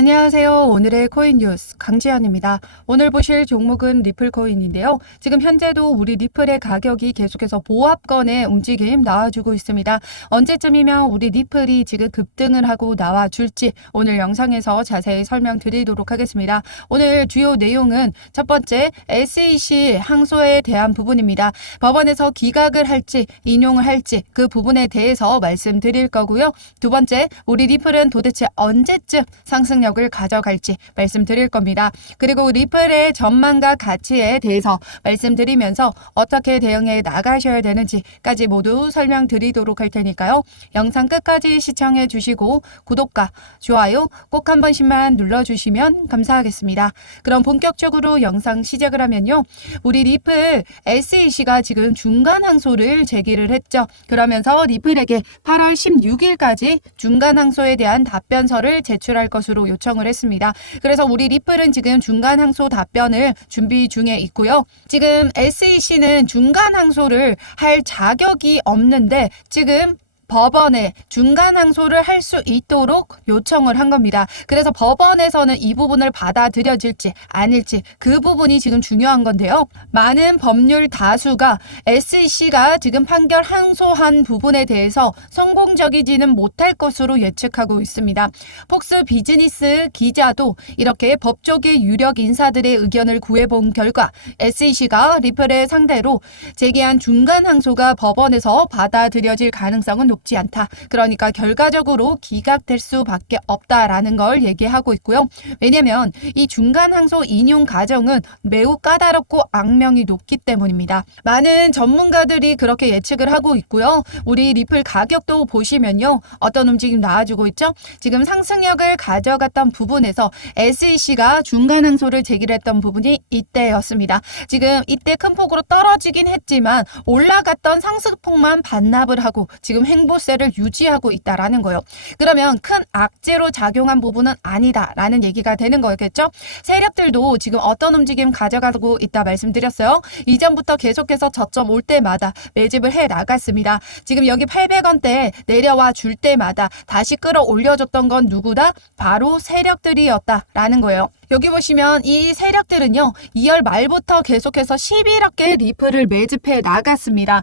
안녕하세요. 오늘의 코인 뉴스 강지연입니다. 오늘 보실 종목은 리플 코인인데요. 지금 현재도 우리 리플의 가격이 계속해서 보합권의 움직임 나와주고 있습니다. 언제쯤이면 우리 리플이 지금 급등을 하고 나와줄지 오늘 영상에서 자세히 설명드리도록 하겠습니다. 오늘 주요 내용은 첫 번째 SEC 항소에 대한 부분입니다. 법원에서 기각을 할지 인용을 할지 그 부분에 대해서 말씀드릴 거고요. 두 번째 우리 리플은 도대체 언제쯤 상승력을 가져갈지 말씀드릴 겁니다. 그리고 리플의 전망과 가치에 대해서 말씀드리면서 어떻게 대응해 나가셔야 되는지까지 모두 설명드리도록 할 테니까요. 영상 끝까지 시청해 주시고 구독과 좋아요 꼭 한 번씩만 눌러주시면 감사하겠습니다. 그럼 본격적으로 영상 시작을 하면요. 우리 리플 SEC가 지금 중간 항소를 제기를 했죠. 그러면서 리플에게 8월 16일까지 중간 항소에 대한 답변서를 제출할 것으로 요청을 했습니다. 그래서 우리 리플은 지금 중간 항소 답변을 준비 중에 있고요. 지금 SEC는 중간 항소를 할 자격이 없는데 지금 법원에 중간 항소를 할 수 있도록 요청을 한 겁니다. 그래서 법원에서는 이 부분을 받아들여질지 아닐지 그 부분이 지금 중요한 건데요. 많은 법률 다수가 SEC가 지금 판결 항소한 부분에 대해서 성공적이지는 못할 것으로 예측하고 있습니다. 폭스 비즈니스 기자도 이렇게 법조계 유력 인사들의 의견을 구해본 결과 SEC가 리플의 상대로 제기한 중간 항소가 법원에서 받아들여질 가능성은 높지 않다. 그러니까 결과적으로 기각될 수밖에 없다라는 걸 얘기하고 있고요. 왜냐하면 이 중간 항소 인용 과정은 매우 까다롭고 악명이 높기 때문입니다. 많은 전문가들이 그렇게 예측을 하고 있고요. 우리 리플 가격도 보시면요. 어떤 움직임 나와주고 있죠? 지금 상승력을 가져갔던 부분에서 SEC가 중간 항소를 제기를 했던 부분이 이때였습니다. 지금 이때 큰 폭으로 떨어지긴 했지만 올라갔던 상승폭만 반납을 하고 지금 횡보세를 유지하고 있다라는 거예요. 그러면 큰 악재로 작용한 부분은 아니다라는 얘기가 되는 거겠죠? 세력들도 지금 어떤 움직임 가져가고 있다 말씀드렸어요. 이전부터 계속해서 저점 올 때마다 매집을 해 나갔습니다. 지금 여기 800원대 내려와 줄 때마다 다시 끌어올려줬던 건 누구다? 바로 세력들이었다라는 거예요. 여기 보시면 이 세력들은요. 2월 말부터 계속해서 11억개 리플을 매집해 나갔습니다.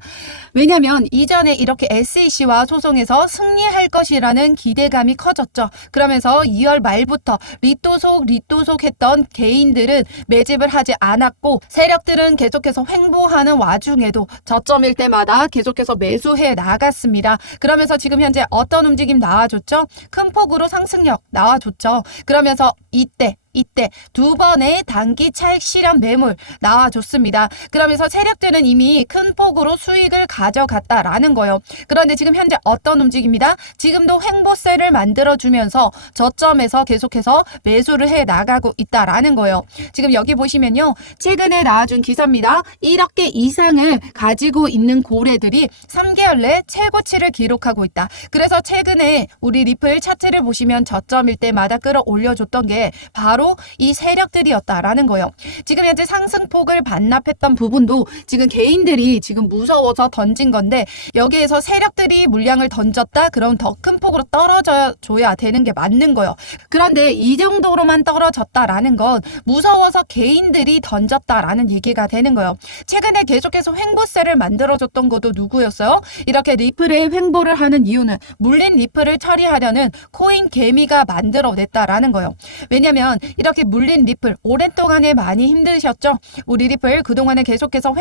왜냐하면 이전에 이렇게 SEC와 소송에서 승리할 것이라는 기대감이 커졌죠. 그러면서 2월 말부터 리또속 했던 개인들은 매집을 하지 않았고 세력들은 계속해서 횡보하는 와중에도 저점일 때마다 계속해서 매수해 나갔습니다. 그러면서 지금 현재 어떤 움직임 나와줬죠? 큰 폭으로 상승력 나와줬죠. 그러면서 이때 두 번의 단기 차익 실현 매물 나와줬습니다. 그러면서 세력들은 이미 큰 폭으로 수익을 가져갔다라는 거예요. 그런데 지금 현재 어떤 움직임이다? 지금도 횡보세를 만들어주면서 저점에서 계속해서 매수를 해 나가고 있다라는 거예요. 지금 여기 보시면요. 최근에 나와준 기사입니다. 1억개 이상을 가지고 있는 고래들이 3개월 내 최고치를 기록하고 있다. 그래서 최근에 우리 리플 차트를 보시면 저점일 때마다 끌어올려줬던 게 바로 이 세력들이었다라는 거예요. 지금 현재 상승폭을 반납했던 부분도 지금 개인들이 지금 무서워서 던진 건데 여기에서 세력들이 물량을 던졌다? 그럼 더 큰 폭으로 떨어져 줘야 되는 게 맞는 거예요. 그런데 이 정도로만 떨어졌다라는 건 무서워서 개인들이 던졌다라는 얘기가 되는 거예요. 최근에 계속해서 횡보세를 만들어줬던 것도 누구였어요? 이렇게 리플에 횡보를 하는 이유는 물린 리플을 처리하려는 코인 개미가 만들어냈다라는 거예요. 왜냐면 이렇게 물린 리플 오랫동안에 많이 힘드셨죠? 우리 리플 그동안에 계속해서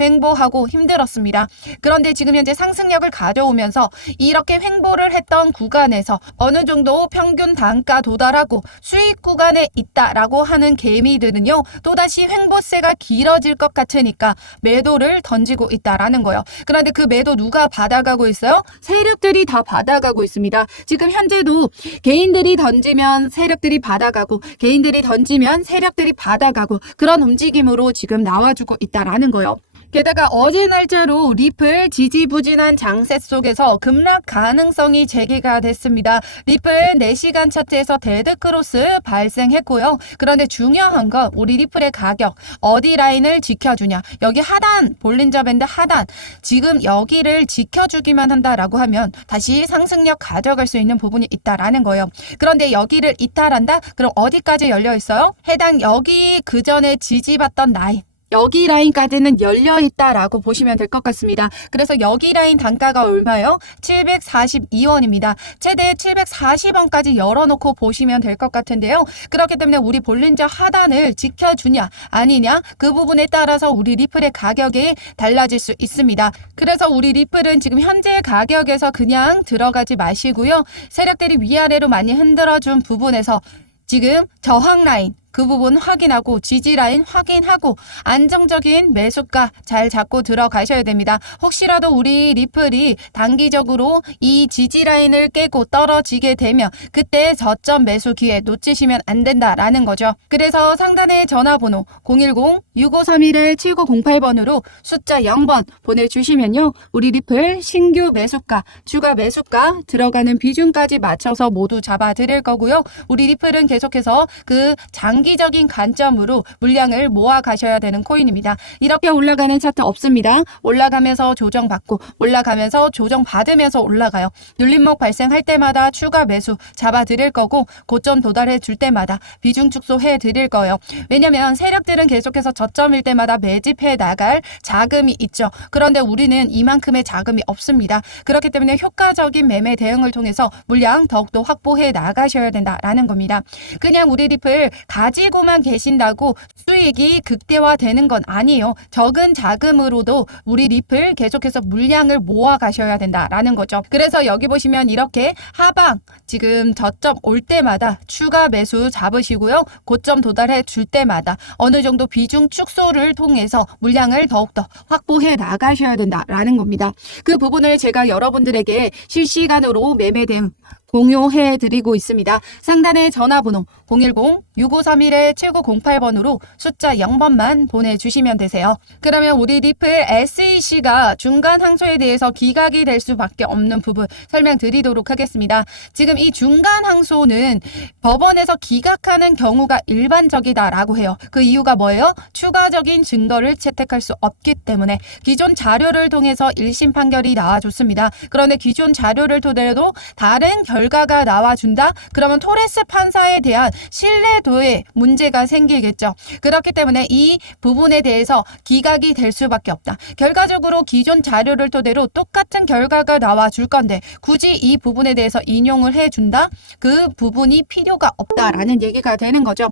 횡보하고 힘들었습니다. 그런데 지금 현재 상승력을 가져오면서 이렇게 횡보를 했던 구간에서 어느 정도 평균 단가 도달하고 수익 구간에 있다라고 하는 개미들은요. 또다시 횡보세가 길어질 것 같으니까 매도를 던지고 있다라는 거예요. 그런데 그 매도 누가 받아가고 있어요? 세력들이 다 받아가고 있습니다. 지금 현재도 개인들이 던지면 세력들이 받아가고 개인들이 던지면 세력들이 받아가고 그런 움직임으로 지금 나와주고 있다라는 거예요. 게다가 어제 날짜로 리플 지지부진한 장세 속에서 급락 가능성이 제기가 됐습니다. 리플 4시간 차트에서 데드크로스 발생했고요. 그런데 중요한 건 우리 리플의 가격 어디 라인을 지켜주냐. 여기 하단 볼린저 밴드 하단 지금 여기를 지켜주기만 한다라고 하면 다시 상승력 가져갈 수 있는 부분이 있다라는 거예요. 그런데 여기를 이탈한다? 그럼 어디까지 열려 있어요? 해당 여기 그 전에 지지받던 라인 여기 라인까지는 열려있다라고 보시면 될 것 같습니다. 그래서 여기 라인 단가가 얼마예요? 742원입니다. 최대 740원까지 열어놓고 보시면 될 것 같은데요. 그렇기 때문에 우리 볼린저 하단을 지켜주냐 아니냐 그 부분에 따라서 우리 리플의 가격이 달라질 수 있습니다. 그래서 우리 리플은 지금 현재 가격에서 그냥 들어가지 마시고요. 세력들이 위아래로 많이 흔들어준 부분에서 지금 저항 라인 그 부분 확인하고 지지 라인 확인하고 안정적인 매수가 잘 잡고 들어가셔야 됩니다. 혹시라도 우리 리플이 단기적으로 이 지지 라인을 깨고 떨어지게 되면 그때 저점 매수 기회 놓치시면 안 된다라는 거죠. 그래서 상단에 전화번호 010-6531-7908번으로 숫자 0번 보내주시면요. 우리 리플 신규 매수가, 추가 매수가 들어가는 비중까지 맞춰서 모두 잡아드릴 거고요. 우리 리플은 계속해서 그 장기적인 관점으로 물량을 모아 가셔야 되는 코인입니다. 이렇게 올라가는 차트 없습니다. 올라가면서 조정받고 올라가면서 조정받으면서 올라가요. 눌림목 발생할 때마다 추가 매수 잡아드릴 거고 고점 도달해 줄 때마다 비중 축소해 드릴 거예요. 왜냐면 세력들은 계속해서 저점일 때마다 매집해 나갈 자금이 있죠. 그런데 우리는 이만큼의 자금이 없습니다. 그렇기 때문에 효과적인 매매 대응을 통해서 물량 더욱더 확보해 나가셔야 된다라는 겁니다. 그냥 우리 리플 가지고만 계신다고 수익이 극대화되는 건 아니에요. 적은 자금으로도 우리 리플 계속해서 물량을 모아 가셔야 된다라는 거죠. 그래서 여기 보시면 이렇게 하방 지금 저점 올 때마다 추가 매수 잡으시고요. 고점 도달해 줄 때마다 어느 정도 비중 축소를 통해서 물량을 더욱더 확보해 나가셔야 된다라는 겁니다. 그 부분을 제가 여러분들에게 실시간으로 매매 대응 공유해 드리고 있습니다. 상단에 전화번호 010-6531-7908번으로 숫자 0번만 보내주시면 되세요. 그러면 우리 리플 SEC가 중간 항소에 대해서 기각이 될 수밖에 없는 부분 설명드리도록 하겠습니다. 지금 이 중간 항소는 법원에서 기각하는 경우가 일반적이다라고 해요. 그 이유가 뭐예요? 추가적인 증거를 채택할 수 없기 때문에 기존 자료를 통해서 1심 판결이 나와줬습니다. 그런데 기존 자료를 토대로 다른 결과가 나와준다? 그러면 토레스 판사에 대한 신뢰도에 문제가 생기겠죠. 그렇기 때문에 이 부분에 대해서 기각이 될 수밖에 없다. 결과적으로 기존 자료를 토대로 똑같은 결과가 나와줄 건데 굳이 이 부분에 대해서 인용을 해준다? 그 부분이 필요가 없다라는 얘기가 되는 거죠.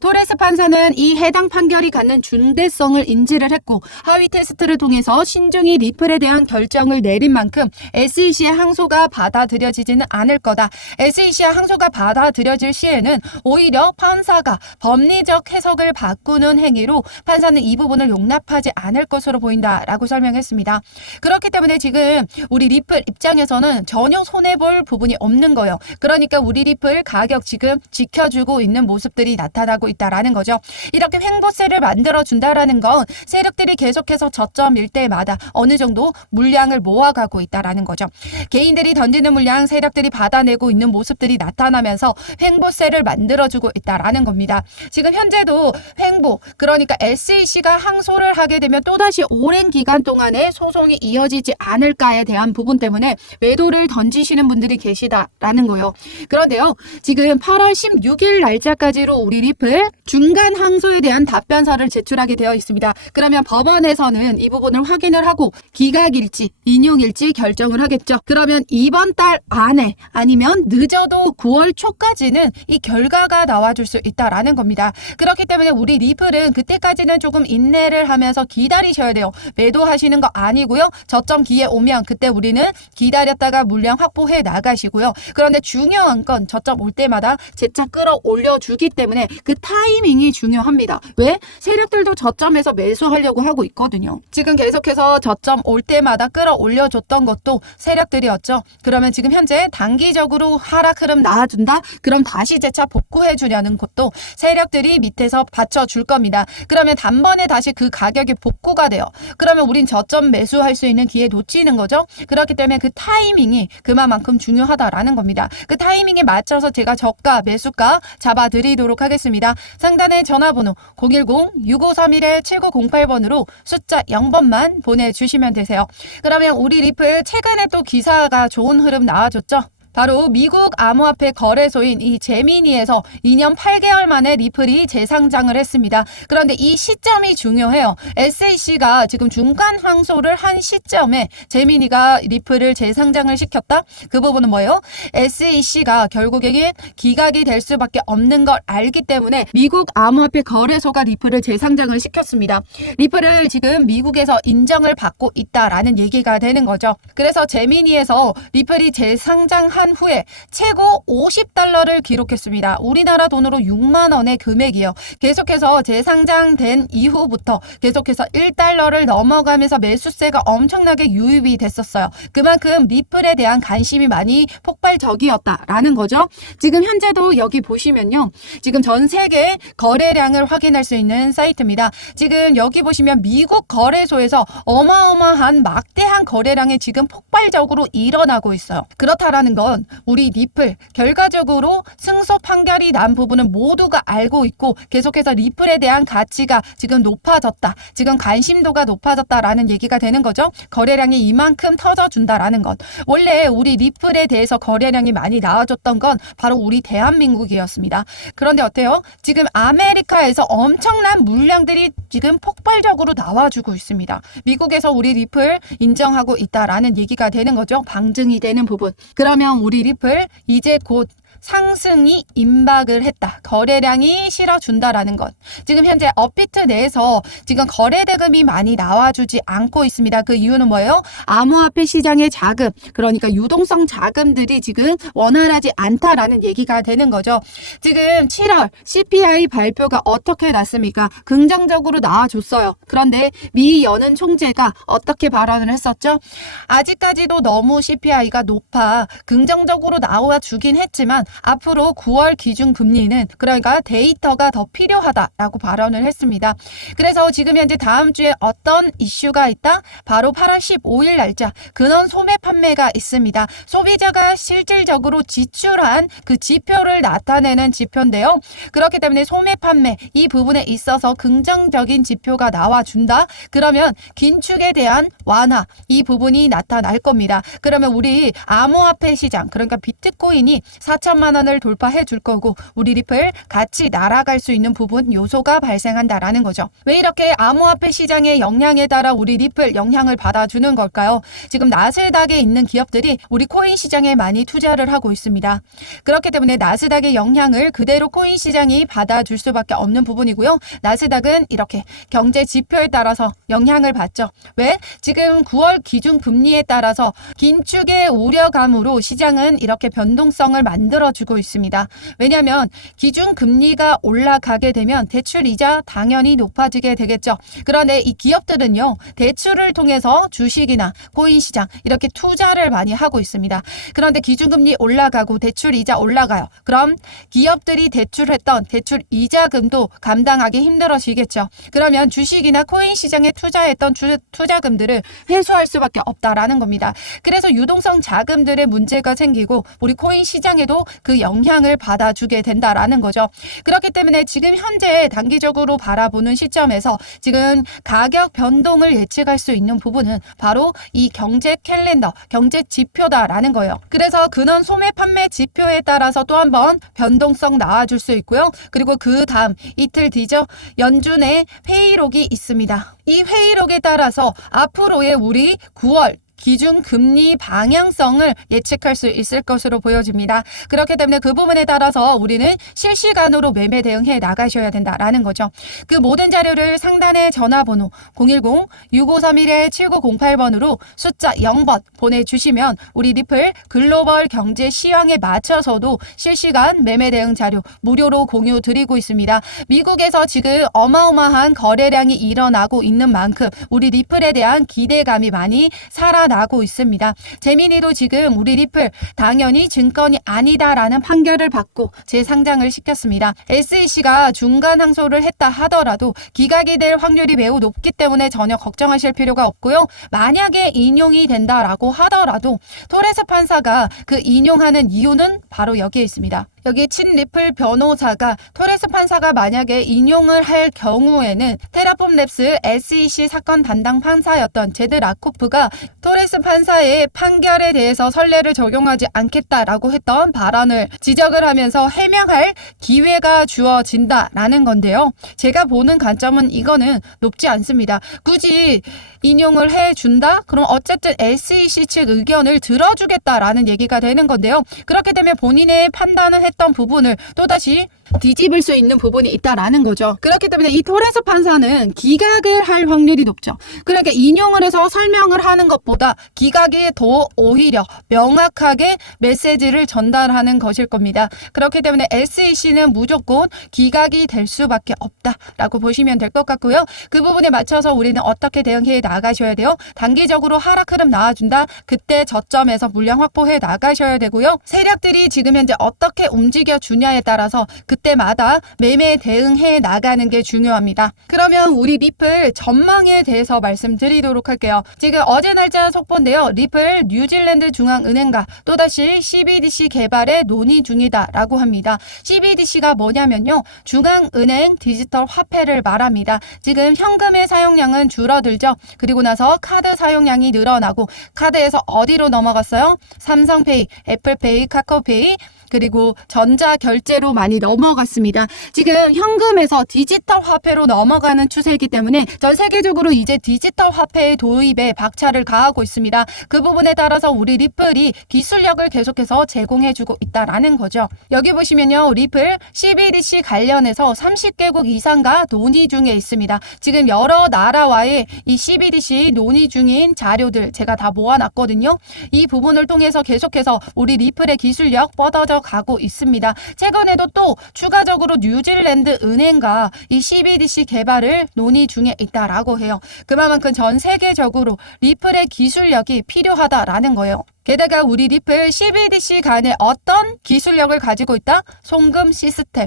토레스 판사는 이 해당 판결이 갖는 중대성을 인지를 했고 하위 테스트를 통해서 신중히 리플에 대한 결정을 내린 만큼 SEC의 항소가 받아들여지지는 않을 거다. SEC의 항소가 받아들여질 시에는 오히려 판사가 법리적 해석을 바꾸는 행위로 판사는 이 부분을 용납하지 않을 것으로 보인다라고 설명했습니다. 그렇기 때문에 지금 우리 리플 입장에서는 전혀 손해볼 부분이 없는 거예요. 그러니까 우리 리플 가격 지금 지켜주고 있는 모습들이 나타나고 있다라는 거죠. 이렇게 횡보세를 만들어준다라는 건 세력들이 계속해서 저점일 때마다 어느 정도 물량을 모아가고 있다라는 거죠. 개인들이 던지는 물량 세력들이 받아내고 있는 모습들이 나타나면서 횡보세를 만들어주고 있다라는 겁니다. 지금 현재도 횡보, 그러니까 SEC가 항소를 하게 되면 또다시 오랜 기간 동안에 소송이 이어지지 않을까에 대한 부분 때문에 매도를 던지시는 분들이 계시다라는 거예요. 그런데요, 지금 8월 16일 날짜까지로 우리 리플 중간 항소에 대한 답변서를 제출하게 되어 있습니다. 그러면 법원에서는 이 부분을 확인을 하고 기각일지 인용일지 결정을 하겠죠. 그러면 이번 달 안에 아니면 늦어도 9월 초까지는 이 결과가 나와줄 수 있다라는 겁니다. 그렇기 때문에 우리 리플은 그때까지는 조금 인내를 하면서 기다리셔야 돼요. 매도하시는 거 아니고요. 저점 기회 오면 그때 우리는 기다렸다가 물량 확보해 나가시고요. 그런데 중요한 건 저점 올 때마다 재차 끌어올려 주기 때문에 그 타이밍이 중요합니다. 왜? 세력들도 저점에서 매수하려고 하고 있거든요. 지금 계속해서 저점 올 때마다 끌어올려 줬던 것도 세력들이었죠. 그러면 지금 현재 단기적 단기적으로 하락 흐름 나와준다? 그럼 다시 재차 복구해 주려는 것도 세력들이 밑에서 받쳐줄 겁니다. 그러면 단번에 다시 그 가격이 복구가 돼요. 그러면 우린 저점 매수할 수 있는 기회 놓치는 거죠. 그렇기 때문에 그 타이밍이 그만큼 중요하다라는 겁니다. 그 타이밍에 맞춰서 제가 저가 매수가 잡아드리도록 하겠습니다. 상단에 전화번호 010-6531-7908번으로 숫자 0번만 보내주시면 되세요. 그러면 우리 리플 최근에 또 기사가 좋은 흐름 나와줬죠. 바로 미국 암호화폐 거래소인 이 제미니에서 2년 8개월 만에 리플이 재상장을 했습니다. 그런데 이 시점이 중요해요. SEC가 지금 중간 항소를 한 시점에 제미니가 리플을 재상장을 시켰다? 그 부분은 뭐예요? SEC가 결국에는 기각이 될 수밖에 없는 걸 알기 때문에 미국 암호화폐 거래소가 리플을 재상장을 시켰습니다. 리플을 지금 미국에서 인정을 받고 있다라는 얘기가 되는 거죠. 그래서 제미니에서 리플이 재상장한 후에 최고 $50를 기록했습니다. 우리나라 돈으로 6만 원의 금액이요. 계속해서 재상장된 이후부터 계속해서 $1를 넘어가면서 매수세가 엄청나게 유입이 됐었어요. 그만큼 리플에 대한 관심이 많이 폭발적이었다라는 거죠. 지금 현재도 여기 보시면요. 지금 전 세계 거래량을 확인할 수 있는 사이트입니다. 지금 여기 보시면 미국 거래소에서 어마어마한 막대한 거래량이 지금 폭발적으로 일어나고 있어요. 그렇다라는 건 우리 리플 결과적으로 승소 판결이 난 부분은 모두가 알고 있고 계속해서 리플에 대한 가치가 지금 높아졌다. 지금 관심도가 높아졌다라는 얘기가 되는 거죠. 거래량이 이만큼 터져준다라는 것. 원래 우리 리플에 대해서 거래량이 많이 나와줬던 건 바로 우리 대한민국이었습니다. 그런데 어때요? 지금 아메리카에서 엄청난 물량들이 지금 폭발적으로 나와주고 있습니다. 미국에서 우리 리플 인정하고 있다라는 얘기가 되는 거죠. 방증이 되는 부분. 그러면 우리 리플 이제 곧 상승이 임박을 했다. 거래량이 실어준다라는 것. 지금 현재 업비트 내에서 지금 거래 대금이 많이 나와주지 않고 있습니다. 그 이유는 뭐예요? 암호화폐 시장의 자금, 그러니까 유동성 자금들이 지금 원활하지 않다라는 얘기가 되는 거죠. 지금 7월 CPI 발표가 어떻게 났습니까? 긍정적으로 나와줬어요. 그런데 미 연은 총재가 어떻게 발언을 했었죠? 아직까지도 너무 CPI가 높아 긍정적으로 나와주긴 했지만 앞으로 9월 기준금리는 그러니까 데이터가 더 필요하다라고 발언을 했습니다. 그래서 지금 현재 다음 주에 어떤 이슈가 있다? 바로 8월 15일 날짜 근원 소매 판매가 있습니다. 소비자가 실질적으로 지출한 그 지표를 나타내는 지표인데요. 그렇기 때문에 소매 판매 이 부분에 있어서 긍정적인 지표가 나와준다? 그러면 긴축에 대한 완화 이 부분이 나타날 겁니다. 그러면 우리 암호화폐 시장 그러니까 비트코인이 4천만 원을 돌파해 줄 거고 우리 리플 같이 날아갈 수 있는 부분 요소가 발생한다라는 거죠. 왜 이렇게 암호화폐 시장의 영향에 따라 우리 리플 영향을 받아주는 걸까요? 지금 나스닥에 있는 기업들이 우리 코인 시장에 많이 투자를 하고 있습니다. 그렇기 때문에 나스닥의 영향을 그대로 코인 시장이 받아줄 수밖에 없는 부분이고요. 나스닥은 이렇게 경제 지표에 따라서 영향을 받죠. 왜? 지금 9월 기준 금리에 따라서 긴축의 우려감으로 시장은 이렇게 변동성을 만들어주고 있습니다. 왜냐하면 기준 금리가 올라가게 되면 대출 이자 당연히 높아지게 되겠죠. 그런데 이 기업들은요. 대출을 통해서 주식이나 코인 시장 이렇게 투자를 많이 하고 있습니다. 그런데 기준금리 올라가고 대출 이자 올라가요. 그럼 기업들이 대출했던 대출 이자금도 감당하기 힘들어지겠죠. 그러면 주식이나 코인 시장에 투자했던 투자금들을 회수할 수밖에 없다라는 겁니다. 그래서 유동성 자금들의 문제가 생기고 우리 코인 시장에도 그 영향을 받아주게 된다라는 거죠. 그렇기 때문에 지금 현재 단기적으로 바라보는 시점에서 지금 가격 변동을 예측할 수 있는 부분은 바로 이 경제 캘린더, 경제 지표다라는 거예요. 그래서 근원 소매 판매 지표에 따라서 또 한 번 변동성 나와줄 수 있고요. 그리고 그 다음 이틀 뒤죠. 연준의 회의록이 있습니다. 이 회의록에 따라서 앞으로의 우리 9월 기준 금리 방향성을 예측할 수 있을 것으로 보여집니다. 그렇기 때문에 그 부분에 따라서 우리는 실시간으로 매매 대응해 나가셔야 된다라는 거죠. 그 모든 자료를 상단의 전화번호 010-6531-7908번으로 숫자 0번 보내주시면 우리 리플 글로벌 경제 시황에 맞춰서도 실시간 매매 대응 자료 무료로 공유 드리고 있습니다. 미국에서 지금 어마어마한 거래량이 일어나고 있는 만큼 우리 리플에 대한 기대감이 많이 살아 소리가 나고 있습니다. 재민이도 지금 우리 리플 당연히 증권이 아니다라는 판결을 받고 재상장을 시켰습니다. SEC가 중간 항소를 했다 하더라도 기각이 될 확률이 매우 높기 때문에 전혀 걱정하실 필요가 없고요. 만약에 인용이 된다라고 하더라도 토레스 판사가 그 인용하는 이유는 바로 여기에 있습니다. 여기 친리플 변호사가 토레스 판사가 만약에 인용을 할 경우에는 테라폼 랩스 SEC 사건 담당 판사였던 제드 라코프가 토레스 판사의 판결에 대해서 선례를 적용하지 않겠다라고 했던 발언을 지적을 하면서 해명할 기회가 주어진다라는 건데요. 제가 보는 관점은 이거는 높지 않습니다. 굳이 인용을 해준다? 그럼 어쨌든 SEC 측 의견을 들어주겠다라는 얘기가 되는 건데요. 그렇게 되면 본인의 판단을 했던 부분을 또다시 뒤집을 수 있는 부분이 있다라는 거죠. 그렇기 때문에 이 토레스 판사는 기각을 할 확률이 높죠. 그러니까 인용을 해서 설명을 하는 것보다 기각이 더 오히려 명확하게 메시지를 전달하는 것일 겁니다. 그렇기 때문에 SEC는 무조건 기각이 될 수밖에 없다라고 보시면 될 것 같고요. 그 부분에 맞춰서 우리는 어떻게 대응해 나가셔야 돼요? 단기적으로 하락 흐름 나와준다. 그때 저점에서 물량 확보해 나가셔야 되고요. 세력들이 지금 현재 어떻게 움직여 주냐에 따라서 그때마다 매매 대응해 나가는 게 중요합니다. 그러면 우리 리플 전망에 대해서 말씀드리도록 할게요. 지금 어제 날짜 속보인데요. 리플 뉴질랜드 중앙은행과 또다시 CBDC 개발에 논의 중이다라고 합니다. CBDC가 뭐냐면요. 중앙은행 디지털 화폐를 말합니다. 지금 현금의 사용량은 줄어들죠. 그리고 나서 카드 사용량이 늘어나고 카드에서 어디로 넘어갔어요? 삼성페이, 애플페이, 카카오페이 그리고 전자결제로 많이 넘어갔습니다. 지금 현금에서 디지털 화폐로 넘어가는 추세이기 때문에 전 세계적으로 이제 디지털 화폐의 도입에 박차를 가하고 있습니다. 그 부분에 따라서 우리 리플이 기술력을 계속해서 제공해주고 있다라는 거죠. 여기 보시면요. 리플 CBDC 관련해서 30개국 이상과 논의 중에 있습니다. 지금 여러 나라와의 이 CBDC 논의 중인 자료들 제가 다 모아놨거든요. 이 부분을 통해서 계속해서 우리 리플의 기술력 뻗어져 가고 있습니다. 최근에도 또 추가적으로 뉴질랜드 은행과 이 CBDC 개발을 논의 중에 있다라고 해요. 그만큼 전 세계적으로 리플의 기술력이 필요하다라는 거예요. 게다가 우리 리플 CBDC 간에 어떤 기술력을 가지고 있다? 송금 시스템.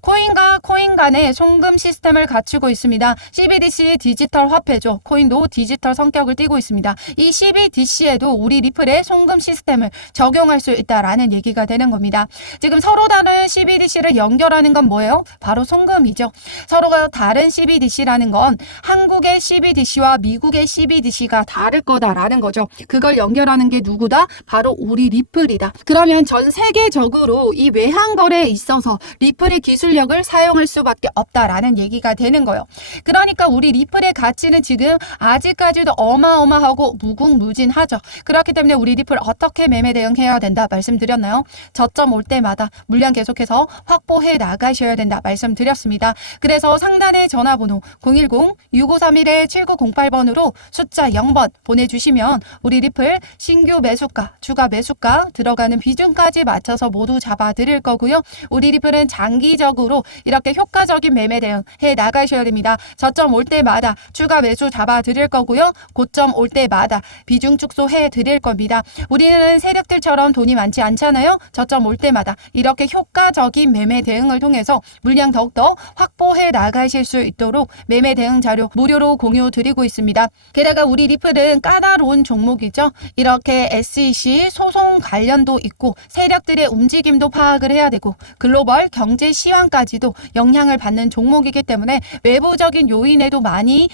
코인과 코인 간의 송금 시스템을 갖추고 있습니다. CBDC 디지털 화폐죠. 코인도 디지털 성격을 띠고 있습니다. 이 CBDC에도 우리 리플의 송금 시스템을 적용할 수 있다라는 얘기가 되는 겁니다. 지금 서로 다른 CBDC를 연결하는 건 뭐예요? 바로 송금이죠. 서로가 다른 CBDC라는 건 한국의 CBDC와 미국의 CBDC가 다를 거다라는 거죠. 그걸 연결하는 게 누구다? 바로 우리 리플이다. 그러면 전 세계적으로 이 외환거래에 있어서 리플의 기술력을 사용할 수밖에 없다라는 얘기가 되는 거예요. 그러니까 우리 리플의 가치는 지금 아직까지도 어마어마하고 무궁무진하죠. 그렇기 때문에 우리 리플 어떻게 매매 대응해야 된다 말씀드렸나요? 저점 올 때마다 물량 계속해서 확보해 나가셔야 된다 말씀드렸습니다. 그래서 상단의 전화번호 010-6531-7908번으로 숫자 0번 보내주시면 우리 리플 신규 매수가, 추가 매수가, 들어가는 비중까지 맞춰서 모두 잡아드릴 거고요. 우리 리플은 장기적으로 이렇게 효과적인 매매 대응 해 나가셔야 됩니다. 저점 올 때마다 추가 매수 잡아드릴 거고요. 고점 올 때마다 비중 축소해 드릴 겁니다. 우리는 세력들처럼 돈이 많지 않잖아요. 저점 올 때마다 이렇게 효과적인 매매 대응을 통해서 물량 더욱더 확보해 나가실 수 있도록 매매 대응 자료 무료로 공유 드리고 있습니다. 게다가 우리 리플은 까다로운 종목이죠. 이렇게 SEC 소송 관련도 있고 세력들의 움직임도 파악을 해야 되고 글로벌 경제 시황까지도 영향을 받는 종목이기 때문에 외부적인 요인에도 많이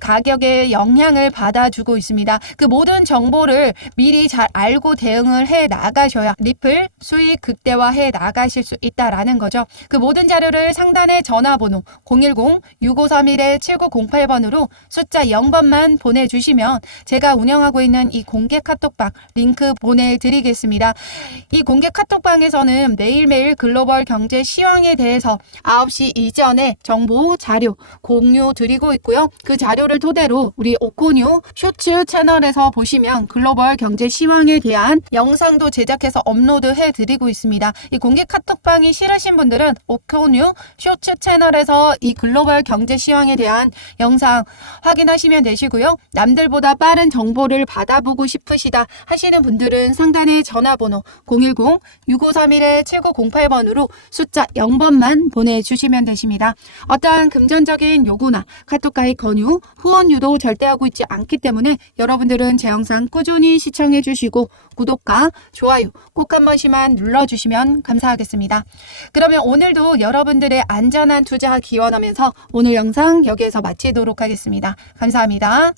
가격에 영향을 받아주고 있습니다. 그 모든 정보를 미리 잘 알고 대응을 해 나가셔야 리플 수익 극대화해 나가실 수 있다라는 거죠. 그 모든 자료를 상단의 전화번호 010-6531-7908번으로 숫자 0번만 보내주시면 제가 운영하고 있는 이 공개 카톡방 카톡방 링크 보내드리겠습니다. 이 공개 카톡방에서는 매일매일 글로벌 경제 시황에 대해서 9시 이전에 정보 자료 공유 드리고 있고요. 그 자료를 토대로 우리 오코뉴 쇼츠 채널에서 보시면 글로벌 경제 시황에 대한 영상도 제작해서 업로드해 드리고 있습니다. 이 공개 카톡방이 싫으신 분들은 오코뉴 쇼츠 채널에서 이 글로벌 경제 시황에 대한 영상 확인하시면 되시고요. 남들보다 빠른 정보를 받아보고 싶으시다 하시는 분들은 상단에 전화번호 010-6531-7908번으로 숫자 0번만 보내주시면 되십니다. 어떠한 금전적인 요구나 카톡 가입 권유, 후원 유도 절대 하고 있지 않기 때문에 여러분들은 제 영상 꾸준히 시청해 주시고 구독과 좋아요 꼭 한 번씩만 눌러주시면 감사하겠습니다. 그러면 오늘도 여러분들의 안전한 투자 기원하면서 오늘 영상 여기에서 마치도록 하겠습니다. 감사합니다.